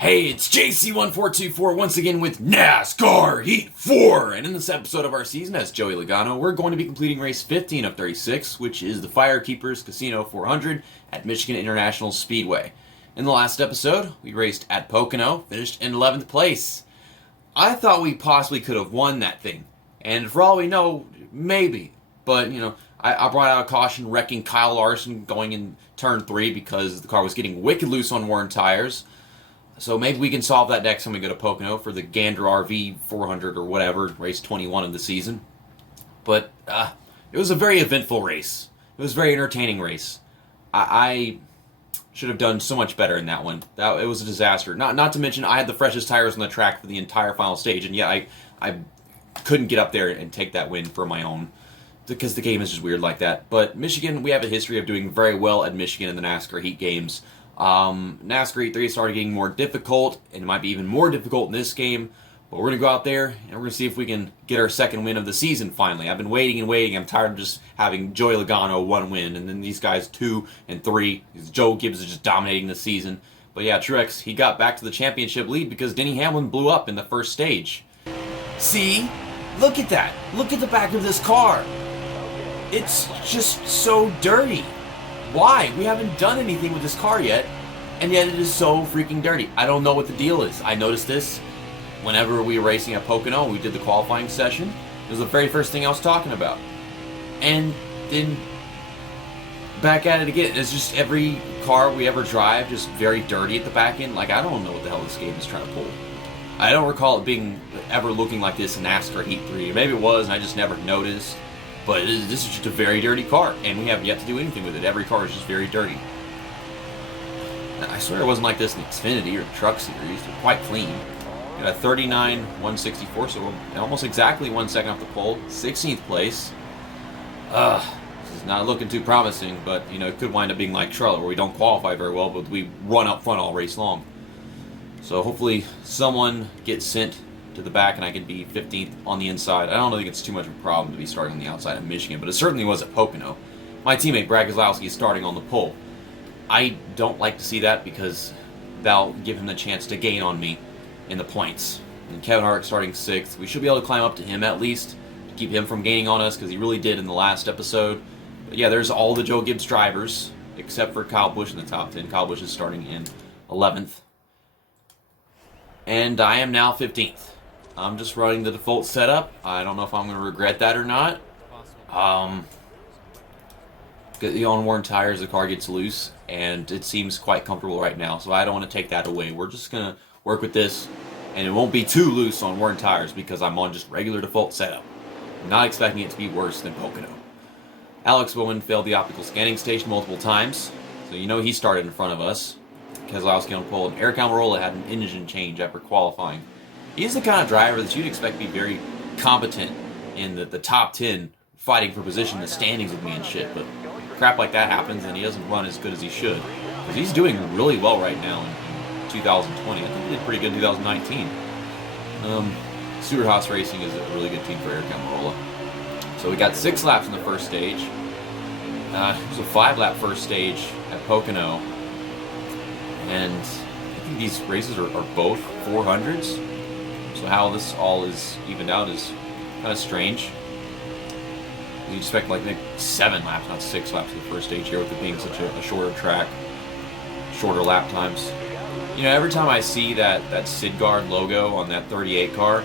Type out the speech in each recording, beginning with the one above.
Hey, it's JC1424 once again with NASCAR Heat 4, and in this episode of our season as Joey Logano, we're going to be completing race 15 of 36, which is the Firekeepers Casino 400 at Michigan International Speedway. In the last episode, we raced at Pocono, finished in 11th place. I thought we possibly could have won that thing, and for all we know, maybe. But, I brought out a caution, wrecking Kyle Larson going in turn 3 because the car was getting wicked loose on worn tires. So maybe we can solve that next time we go to Pocono for the Gander RV 400 or whatever, race 21 of the season. But it was a very eventful race. It was a very entertaining race. I should have done so much better in that one. It was a disaster. Not to mention I had the freshest tires on the track for the entire final stage, and yet I couldn't get up there and take that win for my own, because the game is just weird like that. But Michigan, we have a history of doing very well at Michigan in the NASCAR Heat games. NASCAR Heat 3 started getting more difficult, and it might be even more difficult in this game, but we're going to go out there, and we're going to see if we can get our second win of the season finally. I've been waiting and waiting. I'm tired of just having Joey Logano 1 win, and then these guys 2 and 3. Joe Gibbs is just dominating the season. But yeah, Truex, he got back to the championship lead because Denny Hamlin blew up in the first stage. See? Look at that. Look at the back of this car. It's just so dirty. Why? We haven't done anything with this car yet, and yet it is so freaking dirty. I don't know what the deal is. I noticed this whenever we were racing at Pocono. We did the qualifying session. It was the very first thing I was talking about. And then back at it again. It's just every car we ever drive just very dirty at the back end. Like, I don't know what the hell this game is trying to pull. I don't recall it being ever looking like this in NASCAR Heat 3. Maybe it was, and I just never noticed. But this is just a very dirty car, and we haven't yet to do anything with it. Every car is just very dirty. I swear it wasn't like this in the Xfinity or the Truck Series. They're quite clean. We got a 39.164, so almost exactly 1 second off the pole. 16th place. This is not looking too promising, but it could wind up being like Charlotte, where we don't qualify very well, but we run up front all race long. So hopefully someone gets sent to the back and I can be 15th on the inside. I don't think it's too much of a problem to be starting on the outside of Michigan, but it certainly was at Pocono. My teammate Brad Keselowski is starting on the pole. I don't like to see that because that'll give him the chance to gain on me in the points. And Kevin Harvick starting 6th. We should be able to climb up to him at least to keep him from gaining on us, because he really did in the last episode. But yeah, there's all the Joe Gibbs drivers except for Kyle Busch in the top 10. Kyle Busch is starting in 11th. And I am now 15th. I'm just running the default setup. I don't know if I'm going to regret that or not. Get the on-worn tires, the car gets loose, and it seems quite comfortable right now, so I don't want to take that away. We're just going to work with this, and it won't be too loose on worn tires because I'm on just regular default setup. I'm not expecting it to be worse than Pocono. Alex Bowman failed the optical scanning station multiple times, so he started in front of us. Keselowski on pole, and Eric Almirola had an engine change after qualifying. He's the kind of driver that you'd expect to be very competent in the top 10, fighting for position in the standings with me and shit, but crap like that happens and he doesn't run as good as he should. Because he's doing really well right now in 2020. I think he did pretty good in 2019. Stuart Haas Racing is a really good team for Eric Almirola. So we got 6 laps in the first stage. It was a 5-lap first stage at Pocono. And I think these races are both 400s. So how this all is evened out is kind of strange. You expect like maybe 7 laps, not 6 laps in the first stage here, with it being such a shorter track, shorter lap times. Every time I see that Sidgard logo on that 38 car,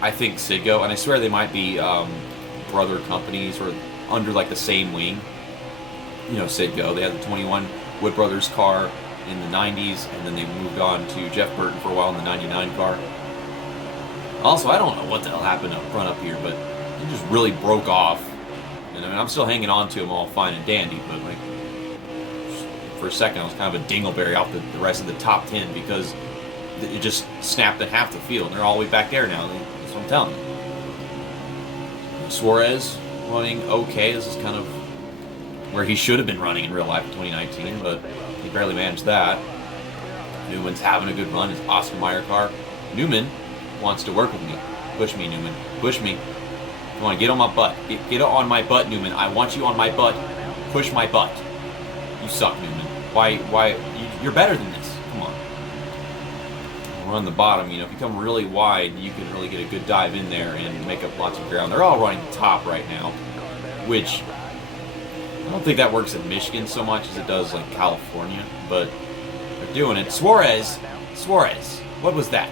I think Sidgo, and I swear they might be brother companies or under like the same wing. Sidgo, they had the 21 Wood Brothers car in the 90s, and then they moved on to Jeff Burton for a while in the 99 car. Also, I don't know what the hell happened up front up here, but it just really broke off. And I'm still hanging on to them all fine and dandy, but for a second I was kind of a dingleberry off the rest of the top 10 because it just snapped in half the field. And they're all the way back there now. That's what I'm telling you. Suarez running okay. This is kind of where he should have been running in real life in 2019, but he barely managed that. Newman's having a good run. His Oscar Mayer car. Newman wants to work with me. Push me, Newman. Push me. Come on, get on my butt. Get on my butt, Newman. I want you on my butt. Push my butt. You suck, Newman. Why? You're better than this. Come on. run the bottom. You know, if you come really wide, you can really get a good dive in there and make up lots of ground. They're all running top right now, which I don't think that works in Michigan so much as it does like California, but they're doing it. Suarez, what was that?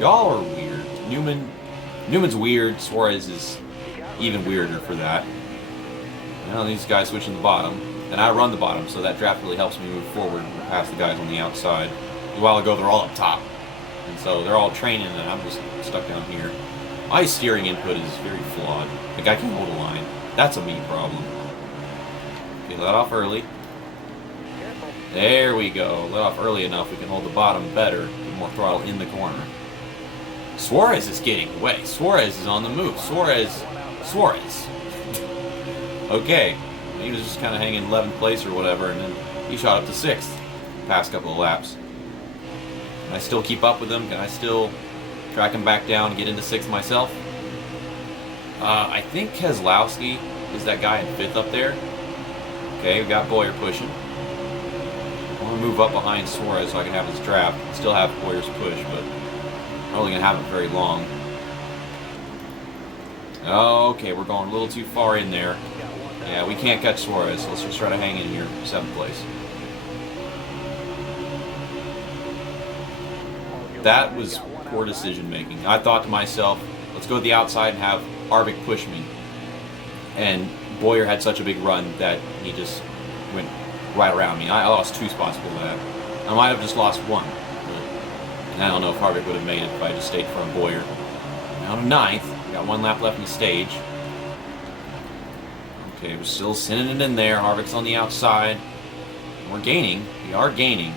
Y'all are weird. Newman's weird. Suarez is even weirder for that. You know, these guys switching the bottom, and I run the bottom, so that draft really helps me move forward past the guys on the outside. A while ago, they're all up top, and so they're all training, and I'm just stuck down here. My steering input is very flawed. Like, I can't hold a line. That's a me problem. Okay, let off early. There we go. Let off early enough, we can hold the bottom better, with more throttle in the corner. Suarez is getting away. Suarez is on the move. Suarez. Okay. He was just kind of hanging 11th place or whatever, and then he shot up to 6th past couple of laps. Can I still keep up with him? Can I still track him back down and get into 6th myself? I think Keselowski is that guy in 5th up there. Okay, we got Bowyer pushing. I want to move up behind Suarez so I can have his draft. Still have Bowyer's push, but I'm not really going to have it very long. Okay, we're going a little too far in there. Yeah, we can't catch Suarez, so let's just try to hang in here. 7th place. That was poor decision making. I thought to myself, let's go to the outside and have Harvick push me. And Bowyer had such a big run that he just went right around me. I lost 2 spots for that. I might have just lost 1. And I don't know if Harvick would have made it if I just stayed from Bowyer. Now to 9th. We got 1 lap left in the stage. Okay, we're still sending it in there. Harvick's on the outside. We're gaining. We are gaining.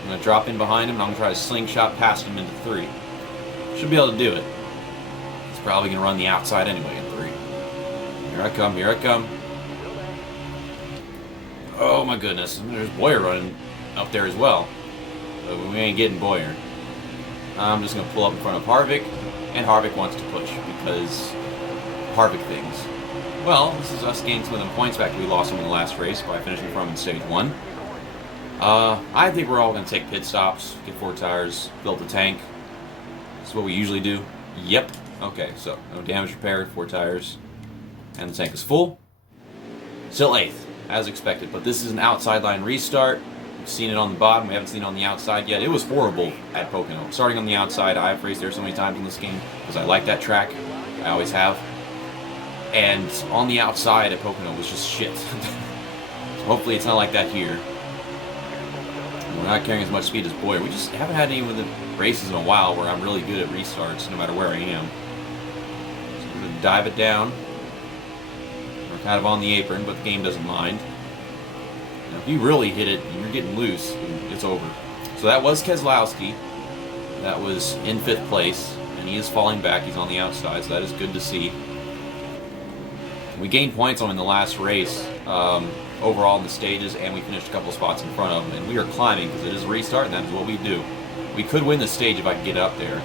I'm going to drop in behind him, and I'm going to try to slingshot past him into 3. Should be able to do it. He's probably going to run the outside anyway in 3. Here I come, here I come. Oh my goodness, and there's Bowyer running up there as well. But we ain't getting Bowyer. I'm just going to pull up in front of Harvick, and Harvick wants to push because Harvick things. Well, this is us gaining some of the points back we lost in the last race by finishing from in stage 1. I think we're all going to take pit stops, get 4 tires, fill up the tank. That's what we usually do. Yep. Okay, so no damage repair, 4 tires, and the tank is full. Still 8th, as expected, but this is an outside line restart. We've seen it on the bottom, we haven't seen it on the outside yet. It was horrible at Pocono. Starting on the outside, I've raced there so many times in this game because I like that track. I always have. And on the outside at Pocono was just shit. So hopefully it's not like that here. We're not carrying as much speed as Bowyer. We just haven't had any of the races in a while where I'm really good at restarts no matter where I am. So we're going to dive it down. We're kind of on the apron, but the game doesn't mind. Now, if you really hit it and you're getting loose, it's over. So that was Keselowski. That was in 5th place, and he is falling back. He's on the outside, so that is good to see. We gained points on him in the last race. Overall in the stages, and we finished a couple spots in front of him, and we are climbing because it is a restart, and that is what we do. We could win the stage if I could get up there.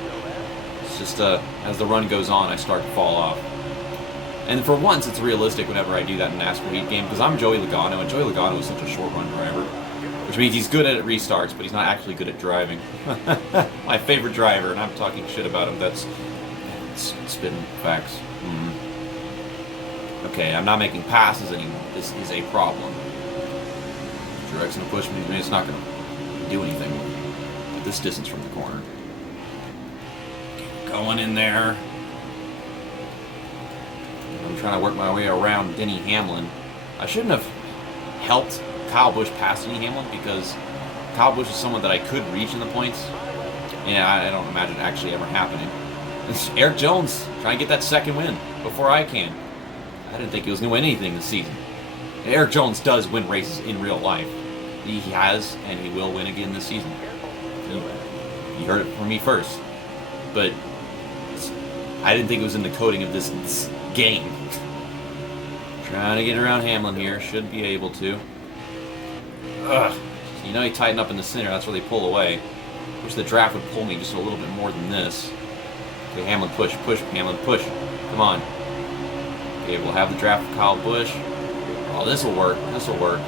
It's just as the run goes on, I start to fall off. And for once, it's realistic whenever I do that in NASCAR Heat game, because I'm Joey Logano, and Joey Logano is such a short run driver, which means he's good at restarts, but he's not actually good at driving. My favorite driver, and I'm talking shit about him. That's spitting facts. Okay, I'm not making passes anymore. This is a problem. Truex gonna push me. I mean, it's not gonna do anything at this distance from the corner. Keep going in there. I'm trying to work my way around Denny Hamlin. I shouldn't have helped Kyle Busch pass Denny Hamlin because Kyle Busch is someone that I could reach in the points. And I don't imagine it actually ever happening. It's Eric Jones trying to get that 2nd win before I can. I didn't think he was going to win anything this season. Eric Jones does win races in real life. He has, and he will win again this season. You heard it from me first. But I didn't think it was in the coding of this game. Trying to get around Hamlin here. Should be able to. Ugh. You know, he tightened up in the center. That's where they pull away. Wish the draft would pull me just a little bit more than this. Okay, Hamlin push, Hamlin push. Come on. Okay, we'll have the draft for Kyle Busch. Oh, this will work. This will work.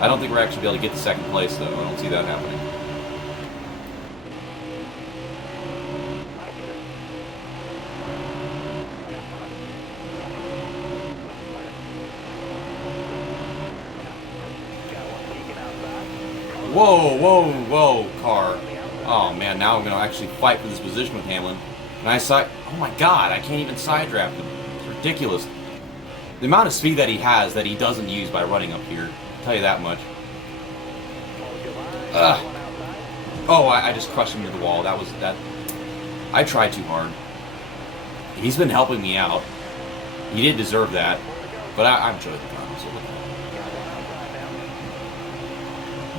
I don't think we're actually be able to get to 2nd place, though. I don't see that happening. Whoa, whoa, whoa, car. Oh man, now I'm gonna actually fight for this position with Hamlin. And oh my god, I can't even side draft him. It's ridiculous. The amount of speed that he has that he doesn't use by running up here. I'll tell you that much. Oh, I just crushed him into the wall. That. I tried too hard. He's been helping me out. He did deserve that. But I'm Joey Logano, so look at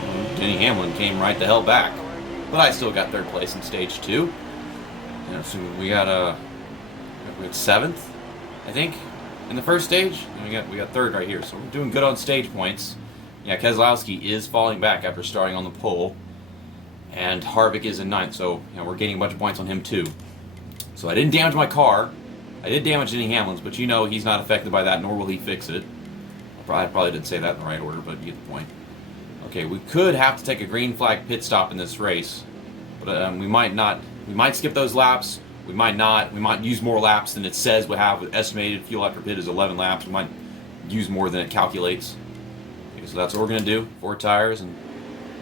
that. Denny Hamlin came right the hell back. But I still got third place in stage 2. So we got 7th, I think, in the first stage. And we got third right here. So we're doing good on stage points. Yeah, Keselowski is falling back after starting on the pole. And Harvick is in 9th, so we're gaining a bunch of points on him too. So I didn't damage my car. I did damage Denny Hamlin's, but he's not affected by that, nor will he fix it. I probably didn't say that in the right order, but you get the point. Okay, we could have to take a green flag pit stop in this race, but we might not. We might skip those laps. We might not. We might use more laps than it says we have. With estimated fuel after pit is 11 laps. We might use more than it calculates. Okay, so that's what we're going to do. 4 tires and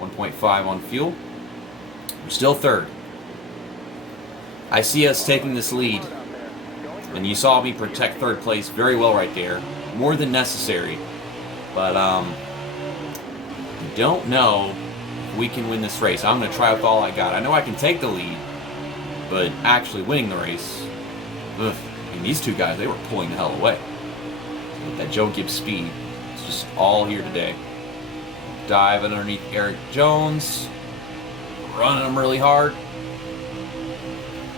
1.5 on fuel. We're still third. I see us taking this lead, and you saw me protect third place very well right there. More than necessary. But, don't know if we can win this race. I'm going to try with all I got. I know I can take the lead, but actually winning the race, ugh. I mean, these two guys, they were pulling the hell away. With that Joe Gibbs speed, it's just all here today. Dive underneath Eric Jones. Running him really hard.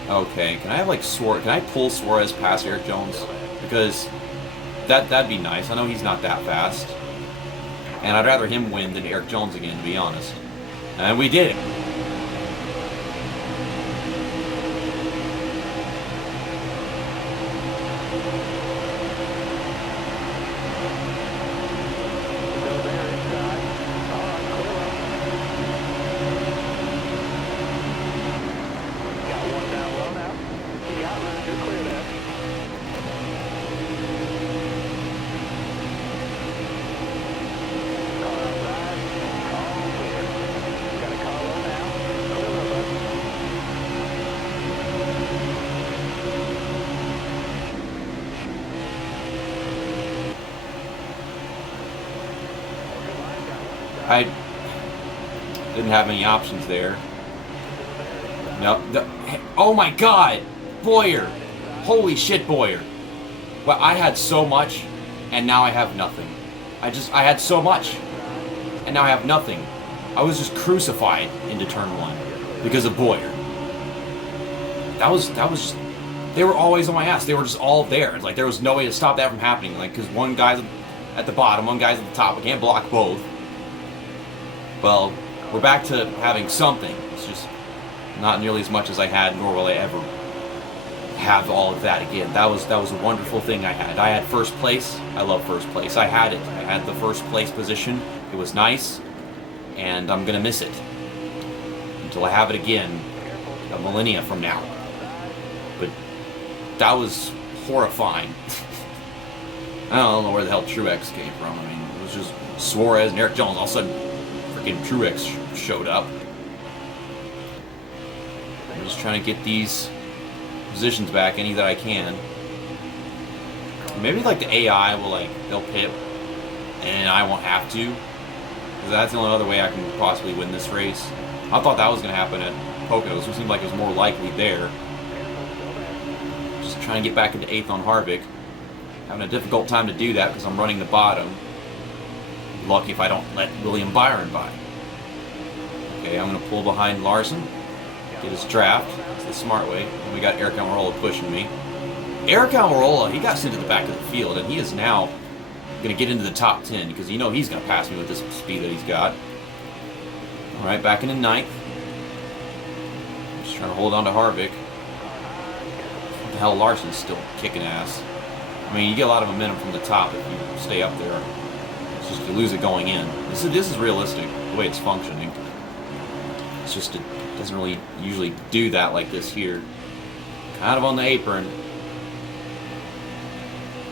Okay, can I have can I pull Suarez past Eric Jones? Because that'd be nice. I know he's not that fast. And I'd rather him win than Eric Jones again, to be honest. And we did it. I didn't have any options there. No. Oh my god! Boyer! Holy shit, Boyer. Well, I had so much, and now I have nothing. I had so much, and now I have nothing. I was just crucified into turn 1 because of Boyer. That was just, they were always on my ass. They were just all there. Like, there was no way to stop that from happening. Like, because one guy's at the bottom, one guy's at the top. We can't block both. Well, we're back to having something. It's just not nearly as much as I had, nor will I ever have all of that again. That was a wonderful thing I had. I had first place. I love first place. I had it. I had the first place position. It was nice, and I'm gonna miss it until I have it again a millennia from now. But that was horrifying. I don't know where the hell Truex came from. I mean, it was just Suarez and Eric Jones. All of a sudden, Truex showed up. I'm just trying to get these positions back, any that I can. Maybe like the AI will they'll pit and I won't have to, because that's the only other way I can possibly win this race. I thought that was going to happen at Poconos. It seemed like it was more likely there. Just trying to get back into 8th on Harvick. Having a difficult time to do that because I'm running the bottom. Lucky if I don't let William Byron by. Okay, I'm going to pull behind Larson. Get his draft. That's the smart way. And we got Eric Almirola pushing me. Eric Almirola, he got sent to the back of the field, and he is now going to get into the top 10 because he's going to pass me with this speed that he's got. All right, back into 9th. Just trying to hold on to Harvick. What the hell, Larson's still kicking ass. I mean, you get a lot of momentum from the top if you stay up there. It's just you lose it going in. This is realistic, the way it's functioning. It's just, it doesn't really usually do that like this here. Kind of on the apron.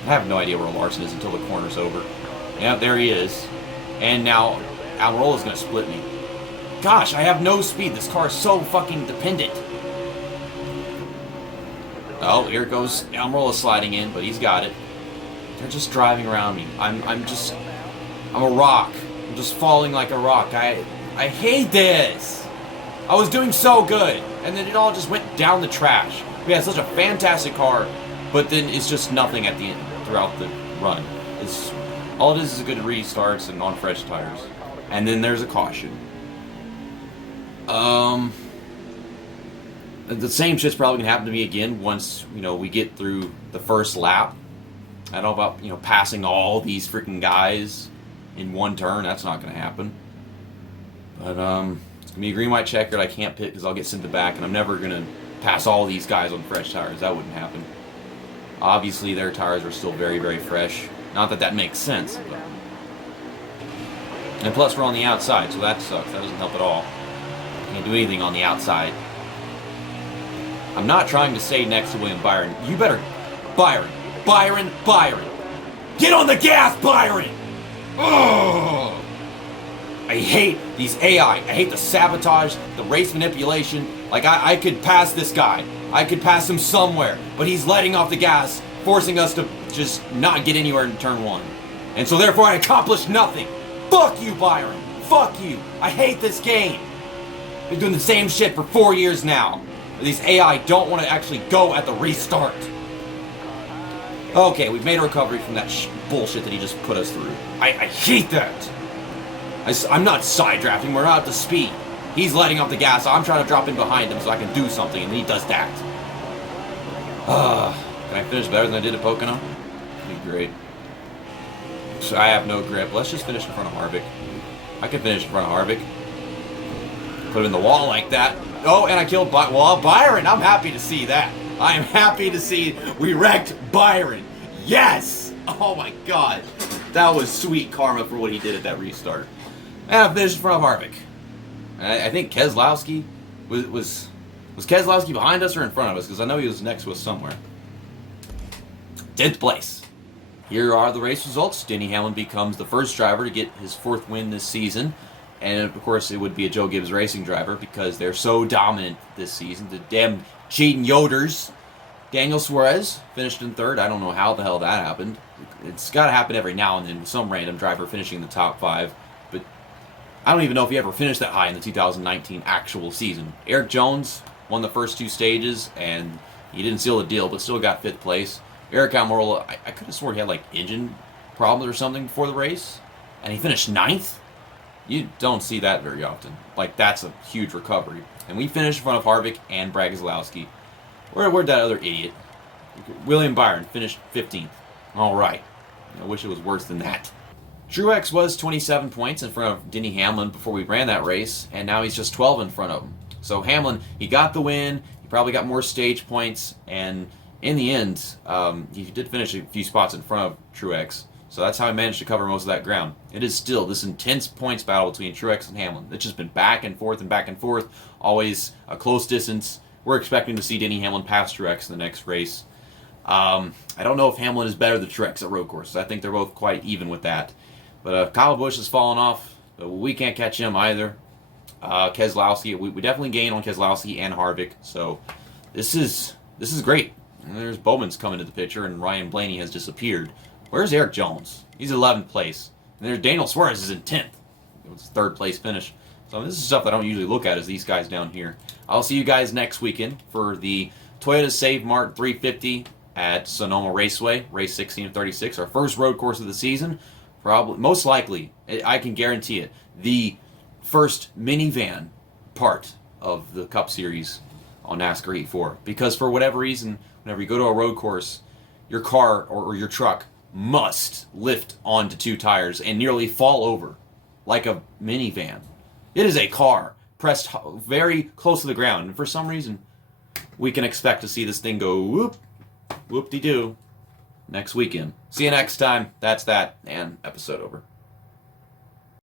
I have no idea where Larson is until the corner's over. Yeah, there he is. And now Almirola's going to split me. Gosh, I have no speed. This car is so fucking dependent. Oh, here goes Almirola sliding in, but he's got it. They're just driving around me. I'm a rock. I'm just falling like a rock. I hate this. I was doing so good, and then it all just went down the trash. We had such a fantastic car, but then it's just nothing at the end throughout the run. It's all it is good restarts and on fresh tires, and then there's a caution. The same shit's probably gonna happen to me again once we get through the first lap. I don't know about passing all these freaking guys in one turn. That's not gonna happen. But it's gonna be a green white checkered. I can't pit because I'll get sent to back, and I'm never gonna pass all these guys on fresh tires. That wouldn't happen. Obviously, their tires are still very, very fresh. Not that that makes sense. But... And plus, we're on the outside, so that sucks. That doesn't help at all. Can't do anything on the outside. I'm not trying to stay next to William Byron. You better... Byron. Get on the gas, Byron! Ugh! I hate these AI. I hate the sabotage, the race manipulation. Like, I could pass this guy. I could pass him somewhere. But he's letting off the gas, forcing us to just not get anywhere in turn one. And so therefore I accomplished nothing. Fuck you, Byron. Fuck you. I hate this game. Been doing the same shit for 4 years now. These AI don't want to actually go at the restart. Okay, we've made a recovery from that bullshit that he just put us through. I hate that. I'm not side drafting. We're not at the speed. He's letting off the gas. I'm trying to drop in behind him so I can do something, and he does that. Can I finish better than I did at Pocono? That'd be great. So I have no grip. Let's just finish in front of Harvick. I can finish in front of Harvick. Put him in the wall like that. Oh, and I killed Byron. I'm happy to see that. I am happy to see we wrecked Byron. Yes! Oh my god. That was sweet karma for what he did at that restart. And I finished in front of Harvick. And I think Keselowski was Keselowski behind us or in front of us? Because I know he was next to us somewhere. 10th place. Here are the race results. Denny Hamlin becomes the first driver to get his 4th win this season. And of course, it would be a Joe Gibbs Racing driver because they're so dominant this season. The damn cheating Yoders. Daniel Suarez finished in 3rd. I don't know how the hell that happened. It's got to happen every now and then with some random driver finishing in the top 5. But I don't even know if he ever finished that high in the 2019 actual season. Eric Jones won the first 2 stages, and he didn't seal the deal, but still got 5th place. Eric Almirola, I could have sworn he had like engine problems or something before the race, and he finished 9th. You don't see that very often. Like, that's a huge recovery. And we finished in front of Harvick and Brad Keselowski. Where'd that other idiot? William Byron finished 15th. All right. I wish it was worse than that. Truex was 27 points in front of Denny Hamlin before we ran that race, and now he's just 12 in front of him. So Hamlin, he got the win. He probably got more stage points, and in the end, he did finish a few spots in front of Truex. So that's how he managed to cover most of that ground. It is still this intense points battle between Truex and Hamlin. It's just been back and forth, always a close distance. We're expecting to see Denny Hamlin pass Truex in the next race. I don't know if Hamlin is better than Truex at road courses. I think they're both quite even with that. But Kyle Busch has fallen off. But we can't catch him either. Keselowski, we definitely gain on Keselowski and Harvick. So this is great. And there's Bowman's coming to the picture, and Ryan Blaney has disappeared. Where's Eric Jones? He's 11th place. And there's Daniel Suarez is in 10th. It was 3rd place finish. So this is stuff I don't usually look at, is these guys down here. I'll see you guys next weekend for the Toyota Save Mart 350 at Sonoma Raceway, race 16 of 36, our first road course of the season. Probably, most likely, I can guarantee it, the first minivan part of the Cup Series on NASCAR Heat 4. Because for whatever reason, whenever you go to a road course, your car or your truck must lift onto 2 tires and nearly fall over like a minivan. It is a car pressed very close to the ground, and for some reason, we can expect to see this thing go whoop, whoop-de-doo next weekend. See you next time. That's that, and episode over.